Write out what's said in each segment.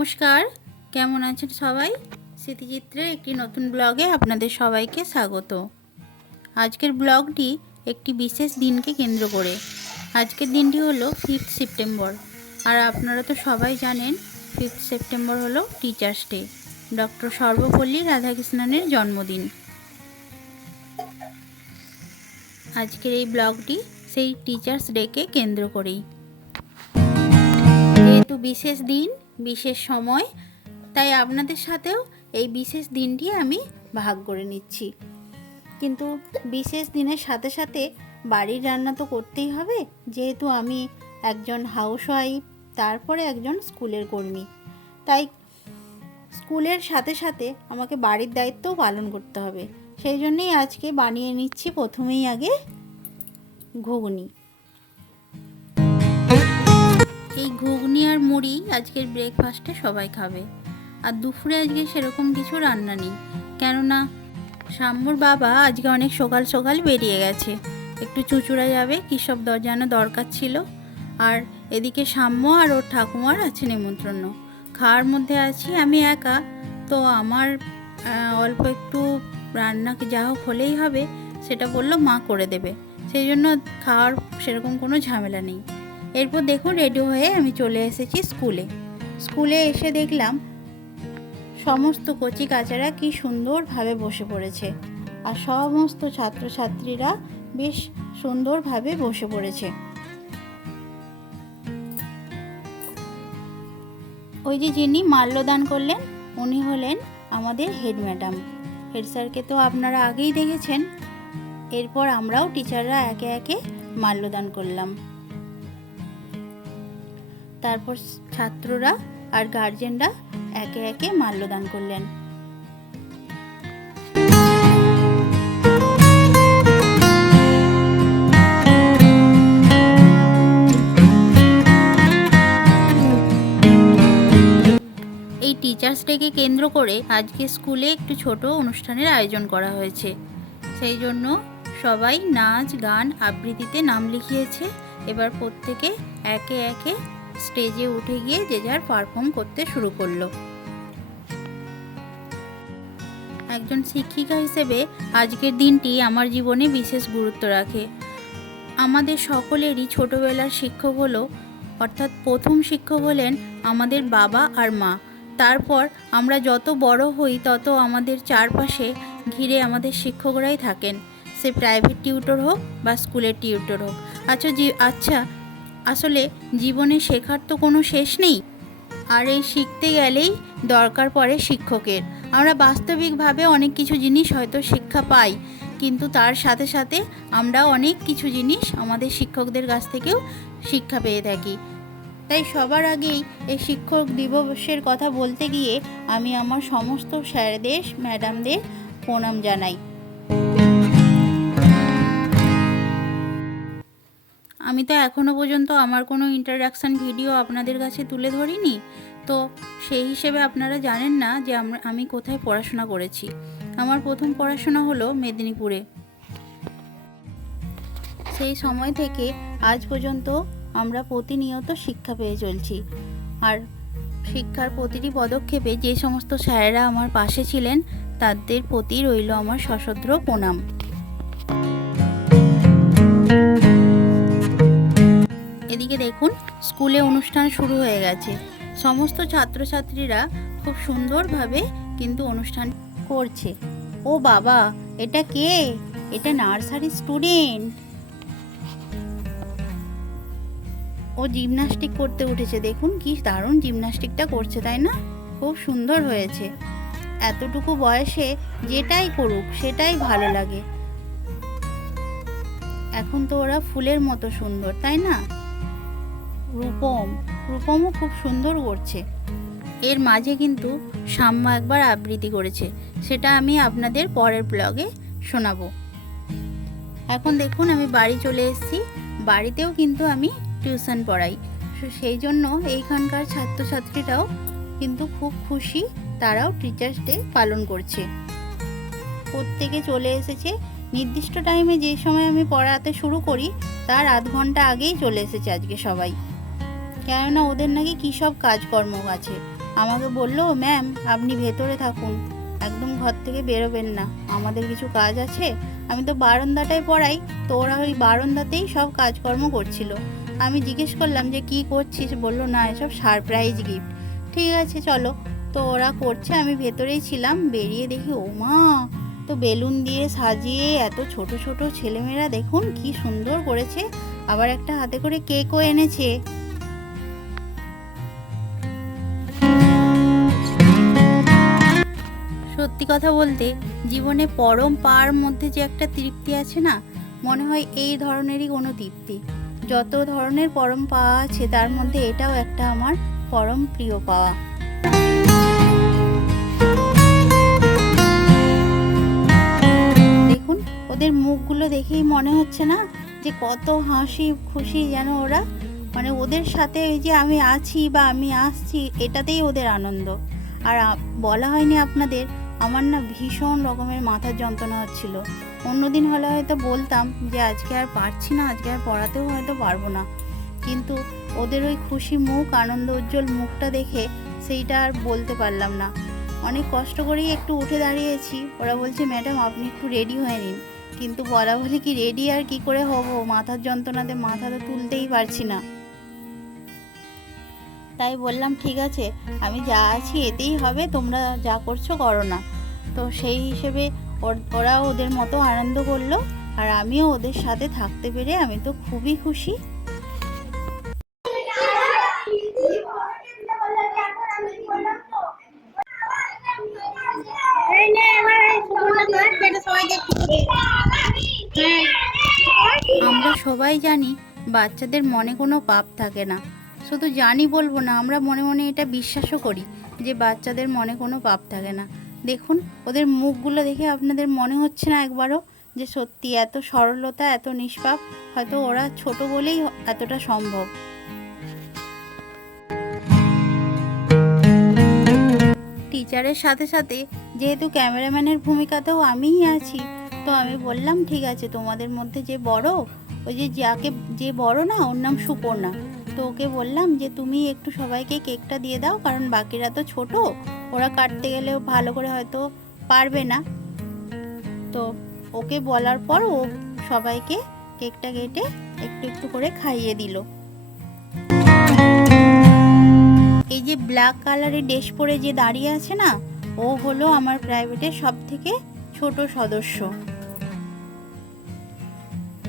নমস্কার, কেমন আছেন সবাই? স্মৃতিচিত্রের একটি নতুন ব্লগে আপনাদের সবাইকে স্বাগত। আজকের ব্লগটি একটি বিশেষ দিনকে কেন্দ্র করে। আজকের দিনটি হলো 5 সেপ্টেম্বর। আর আপনারা তো সবাই জানেন 5 সেপ্টেম্বর হলো টিচার্স ডে, ডক্টর সর্বপল্লী রাধাকৃষ্ণনের জন্মদিন। আজকের এই ব্লগটি সেই টিচার্স ডেকে কেন্দ্র করেই। যেহেতু বিশেষ দিন, বিশেষ সময়, তাই আপনাদের সাথেও এই বিশেষ দিনটি আমি ভাগ করে নিচ্ছি। কিন্তু বিশেষ দিনের সাথে সাথে বাড়ির রান্না তো করতেই হবে, যেহেতু আমি একজন হাউসওয়াইফ, তারপরে একজন স্কুলের কর্মী, তাই স্কুলের সাথে সাথে আমাকে বাড়ির দায়িত্বও পালন করতে হবে। সেই জন্যই আজকে বানিয়ে নিচ্ছি প্রথমেই আগে ঘুগনি। এই ঘুগনি আর মুড়ি আজকের ব্রেকফাস্টে সবাই খাবে। আর দুপুরে আজকে সেরকম কিছু রান্না নেই, কেননা শাম্মুর বাবা আজকে অনেক সকাল সকাল বেরিয়ে গেছে, একটু চুঁচুড়া যাবে, কী সব যেন দরকার ছিল। আর এদিকে শাম্মু আর ওর ঠাকুমার আছে নেমন্ত্রণ। খাওয়ার মধ্যে আছি আমি একা, তো আমার অল্প একটু রান্না যা হোক হলেই হবে, সেটা বললো মা করে দেবে। সেই জন্য খাওয়ার সেরকম কোনো ঝামেলা নেই। এরপর দেখুন রেডি হয়ে আমি চলে এসেছি স্কুলে এসে দেখলাম সমস্ত কচি কাচারা কি সুন্দরভাবে বসে পড়েছে, আর সমস্ত ছাত্রছাত্রীরা বেশ সুন্দরভাবে বসে পড়েছে। ওই যে যিনি মাল্যদান করলেন উনি হলেন আমাদের হেড ম্যাডাম। হেড স্যারকে তো আপনারা আগেই দেখেছেন। এরপর আমরাও টিচাররা একে একে মাল্যদান করলাম। তারপর ছাত্ররা আর গার্জেনরা একে একে মাল্যদান করলেন। এই টিচার্স ডেকে কেন্দ্র করে আজকে স্কুলে একটু ছোট অনুষ্ঠানের আয়োজন করা হয়েছে। সেই জন্য সবাই নাচ, গান, আবৃত্তিতে নাম লিখিয়েছে। এবার প্রত্যেকে একে একে স্টেজে উঠে গিয়ে যে যার পারফর্ম করতে শুরু করলো। একজন শিক্ষিকা হিসেবে আজকের দিনটি আমার জীবনে বিশেষ গুরুত্ব রাখে। আমাদের সকলেরই ছোটবেলার শিক্ষক হলো, অর্থাৎ প্রথম শিক্ষক হলেন আমাদের বাবা আর মা। তারপর আমরা যত বড় হই তত আমাদের চারপাশে ঘিরে আমাদের শিক্ষকরাই থাকেন, সে প্রাইভেট টিউটর হোক বা স্কুলের টিউটর হোক। আচ্ছা আসলে জীবনে শেখার তো কোনো শেষ নেই, আর এই শিখতে গেলেই দরকার পড়ে শিক্ষকের। আমরা বাস্তবিকভাবে অনেক কিছু জিনিস হয়তো শিক্ষা পাই, কিন্তু তার সাথে সাথে আমরা অনেক কিছু জিনিস আমাদের শিক্ষকদের কাছ থেকেও শিক্ষা পেয়ে থাকি। তাই সবার আগেই এই শিক্ষক দিবসের কথা বলতে গিয়ে আমি আমার সমস্ত স্যারদের, ম্যাডামদের প্রণাম জানাই। আমি তো এখনও পর্যন্ত আমার কোনো ইন্টারঅ্যাকশান ভিডিও আপনাদের কাছে তুলে ধরিনি, তো সেই হিসেবে আপনারা জানেন না যে আমি কোথায় পড়াশোনা করেছি। আমার প্রথম পড়াশোনা হলো মেদিনীপুরে। সেই সময় থেকে আজ পর্যন্ত আমরা প্রতিনিয়ত শিক্ষা পেয়ে চলছি। আর শিক্ষার প্রতিটি পদক্ষেপে যে সমস্ত স্যারেরা আমার পাশে ছিলেন তাদের প্রতি রইল আমার সশ্রদ্ধ প্রণাম। এদিকে দেখুন স্কুলে অনুষ্ঠান শুরু হয়ে গেছে। সমস্ত ছাত্রছাত্রীরা খুব সুন্দরভাবে কিন্তু অনুষ্ঠান করছে। ও বাবা, এটা কে? এটা নার্সারি স্টুডেন্ট। ও জিমন্যাস্টিক করতে উঠেছে। দেখুন কি দারুণ জিমন্যাস্টিকটা করছে, তাই না? খুব সুন্দর হয়েছে। এতটুকু বয়সে যেটাই করুক সেটাই ভালো লাগে। এখন তো ওরা ফুলের মতো সুন্দর, তাই না? রূপমও খুব সুন্দর করছে। এর মাঝে কিন্তু শাম্মু একবার আবৃত্তি করেছে, সেটা আমি আপনাদের পরের ব্লগে শোনাবো। এখন দেখুন আমি বাড়ি চলে এসেছি। বাড়িতেও কিন্তু আমি টিউশন পড়াই, সেই জন্য এইখানকার ছাত্রছাত্রীরাও কিন্তু খুব খুশি, তারাও টিচার্স ডে পালন করছে। প্রত্যেকে চলে এসেছে। নির্দিষ্ট টাইমে যে সময় আমি পড়াতে শুরু করি তার আধ ঘন্টা আগেই চলে এসেছে আজকে সবাই, কেননা ওদের নাকি কী সব কাজকর্ম আছে। আমাকে বললো, ম্যাম আপনি ভেতরে থাকুন, একদম ঘর থেকে বেরোবেন না, আমাদের কিছু কাজ আছে। আমি তো বারান্দাটায় পড়াই, তো ওরা ওই বারান্দাতেই সব কাজকর্ম করছিল। আমি জিজ্ঞেস করলাম যে কি করছিস, বললো না এসব সারপ্রাইজ গিফট। ঠিক আছে চলো। তো ওরা করছে, আমি ভেতরেই ছিলাম। বেরিয়ে দেখি ও মা, তো বেলুন দিয়ে সাজিয়ে এত ছোট ছোট ছেলেমেয়েরা দেখুন কি সুন্দর করেছে, আবার একটা হাতে করে কেকও এনেছে। সত্যি কথা বলতে জীবনে পরম পাওয়ার মধ্যে যে একটা তৃপ্তি আছে না, মনে হয় এই ধরনেরই কোনো তৃপ্তি। যত ধরনের পরম পাওয়া আছে তার মধ্যে এটাও একটা আমার পরম প্রিয় পাওয়া। দেখুন ওদের মুখগুলো দেখেই মনে হচ্ছে না যে কত হাসি খুশি, যেন ওরা মানে ওদের সাথে ওই যে আমি আছি বা আমি আসছি এটাতেই ওদের আনন্দ। আর বলা হয়নি আপনাদের, আমার না ভীষণ রকমের মাথার যন্ত্রণা হচ্ছিল। অন্যদিন হলে হয়তো বলতাম যে আজকে আর পারছি না, আজকে আর পড়াতেও হয়তো পারবো না, কিন্তু ওদের ওই খুশি মুখ, আনন্দ উজ্জ্বল মুখটা দেখে সেইটা আর বলতে পারলাম না। অনেক কষ্ট করেই একটু উঠে দাঁড়িয়েছি। ওরা বলছে ম্যাডাম আপনি একটু রেডি হয়ে নিন, কিন্তু বলা বলি কি রেডি আর কি করে হব, মাথার যন্ত্রণাতে মাথা তো তুলতেই পারছি না। তাই বললাম ঠিক আছে, আমি যা আছি এতেই হবে, তোমরা যা করছো করো না। তো সেই হিসেবে ওরা ওদের মতো আনন্দ করলো, আর আমিও ওদের সাথে থাকতে পেরে আমি তো খুবই খুশি। আমরা সবাই জানি বাচ্চাদের মনে কোনো পাপ থাকে না, শুধু জানি বলবো না, আমরা মনে মনে এটা বিশ্বাসও করি যে বাচ্চাদের মনে কোনো পাপ থাকে না। দেখুন ওদের মুখগুলো দেখে আপনাদের মনে হচ্ছে না একবারও যে সত্যি এত সরলতা, এত নিষ্পাপ? হয়তো ওরা ছোট বলেই এতটা সম্ভব। টিচারের সাথে সাথে যেহেতু ক্যামেরাম্যানের ভূমিকাতেও আমিই আছি, তো আমি বললাম ঠিক আছে, তোমাদের মধ্যে যে বড়, ওই যে বড় না, ওর নাম সুপর্ণা, তো ওকে বললাম যে তুমি একটু সবাইকে কেকটা দিয়ে দাও, কারণ বাকিরা তো ছোট, ওরা কাটতে গেলেও ভালো করে হয়তো পারবে না। তো ওকে বলার পর ও সবাইকে কেকটা কেটে একটু একটু করে খাইয়ে দিল। এই যে ব্ল্যাক কালারের ড্রেস পরে যে দাঁড়িয়ে আছে না, ও হলো আমার প্রাইভেটের সব থেকে ছোট সদস্য।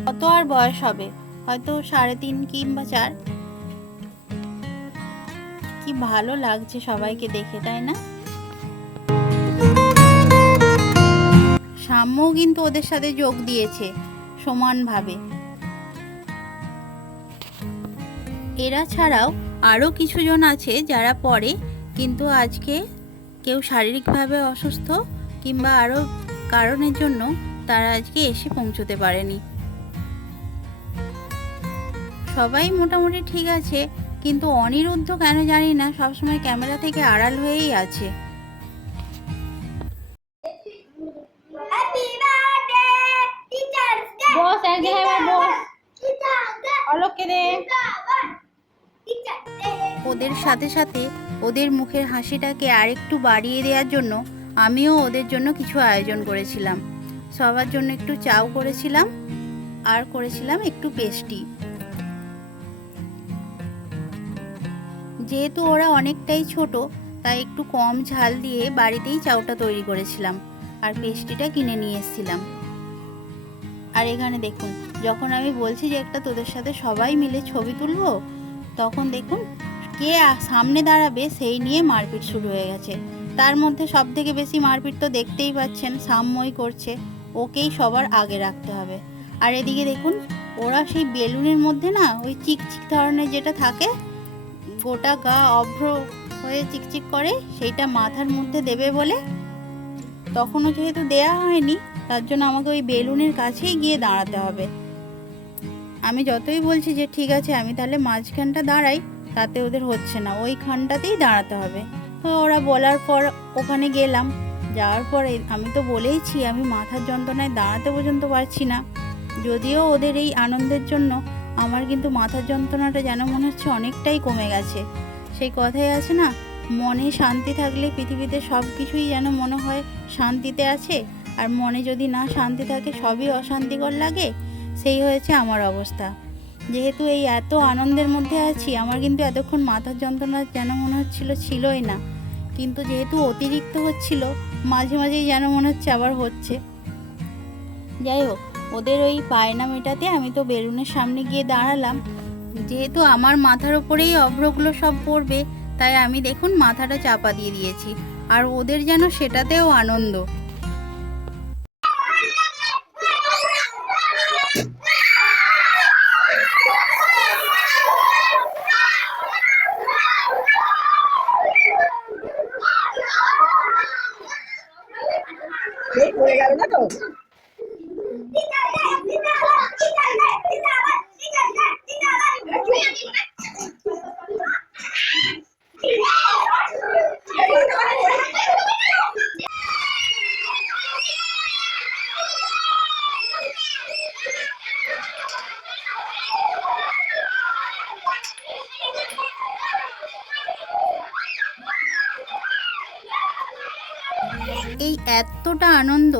কত আর বয়স হবে, হয়তো 3.5 কিংবা 4। কি ভালো লাগছে সবাইকে দেখে, তাই না? সাম্যও কিন্তু ওদের সাথে যোগ দিয়েছে সমানভাবে। এরা ছাড়াও আরও কিছুজন আছে যারা পড়ে, কিন্তু আজকে কেউ শারীরিকভাবে অসুস্থ কিংবা আরও কারণের জন্য তারা আজকে এসে পৌঁছতে পারেনি। সবাই মোটামুটি ঠিক আছে, কিন্তু অনিরুদ্ধ কেন জানি না সবসময় ক্যামেরা থেকে আড়াল হয়েই আছে। ওদের সাথে সাথে ওদের মুখের হাসিটাকে আরেকটু বাড়িয়ে দেওয়ার জন্য আমিও ওদের জন্য কিছু আয়োজন করেছিলাম। সবার জন্য একটু চাউ করেছিলাম, আর করেছিলাম একটু পেস্টি। যেহেতু ওরা অনেকটাই ছোট, তাই একটু কম ঝাল দিয়ে বাড়িতেই চাউটা তৈরি করেছিলাম, আর পেস্টিটা কিনে নিয়ে এসেছিলাম। আর এখানে দেখুন, যখন আমি বলছি যে একটা তোদের সাথে সবাই মিলে ছবি তুলবো, তখন দেখুন কে সামনে দাঁড়াবে সেই নিয়ে মারপিট শুরু হয়ে গেছে। তার মধ্যে সব থেকে বেশি মারপিট তো দেখতেই পাচ্ছেন, সাম্যই করছে, ওকেই সবার আগে রাখতে হবে। আর এদিকে দেখুন, ওরা সেই বেলুনের মধ্যে না ওই চিকচিক ধরনের যেটা থাকে, গোটা গা অভ্র হয়ে চিকচিক করে, সেইটা মাথার মধ্যে দেবে বলে, তখনও যেহেতু দেয়া হয়নি, তার জন্য আমাকে ওই বেলুনের কাছেই গিয়ে দাঁড়াতে হবে। আমি যতই বলছি যে ঠিক আছে আমি তাহলে মাঝখানটা দাঁড়াই, তাতে ওদের হচ্ছে না, ওই খানটাতেই দাঁড়াতে হবে। তো ওরা বলার পর ওখানে গেলাম। যাওয়ার পরে আমি তো বলেইছি আমি মাথার যন্ত্রণায় দাঁড়াতে পর্যন্ত পারছি না। যদিও ওদের এই আনন্দের জন্য আমার কিন্তু মাথার যন্ত্রণাটা যেন মনে হচ্ছে অনেকটাই কমে গেছে। সেই কথাই আছে না, মনে শান্তি থাকলে পৃথিবীতে সব কিছুই যেন মনে হয় শান্তিতে আছে, আর মনে যদি না শান্তি থাকে সবই অশান্তিকর লাগে। সেই হয়েছে আমার অবস্থা। যেহেতু এই এত আনন্দের মধ্যে আছি, আমার কিন্তু এতক্ষণ মাথার যন্ত্রণা যেন মনে ছিলই না, কিন্তু যেহেতু অতিরিক্ত হচ্ছিল, মাঝে মাঝেই যেন মনে হচ্ছে আবার হচ্ছে। যাই হোক, ওদের ওই বায়না মেটাতে আমি তো বেলুনের সামনে গিয়ে দাঁড়ালাম। যেহেতু আমার মাথার ওপরেই অভ্রগুলো সব পড়বে, তাই আমি দেখুন মাথাটা চাপা দিয়ে দিয়েছি, আর ওদের যেন সেটাতেও আনন্দ। পড়ে গেল না তো? এই এতটা আনন্দ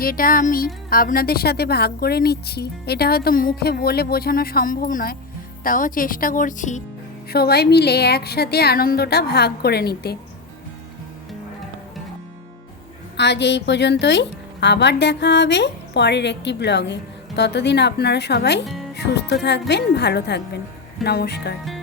যেটা আমি আপনাদের সাথে ভাগ করে নিচ্ছি, এটা হয়তো মুখে বলে বোঝানো সম্ভব নয়, তাও চেষ্টা করছি সবাই মিলে একসাথে আনন্দটা ভাগ করে নিতে। আজ এই পর্যন্তই, আবার দেখা হবে পরের একটি ব্লগে। ততদিন আপনারা সবাই সুস্থ থাকবেন, ভালো থাকবেন। নমস্কার।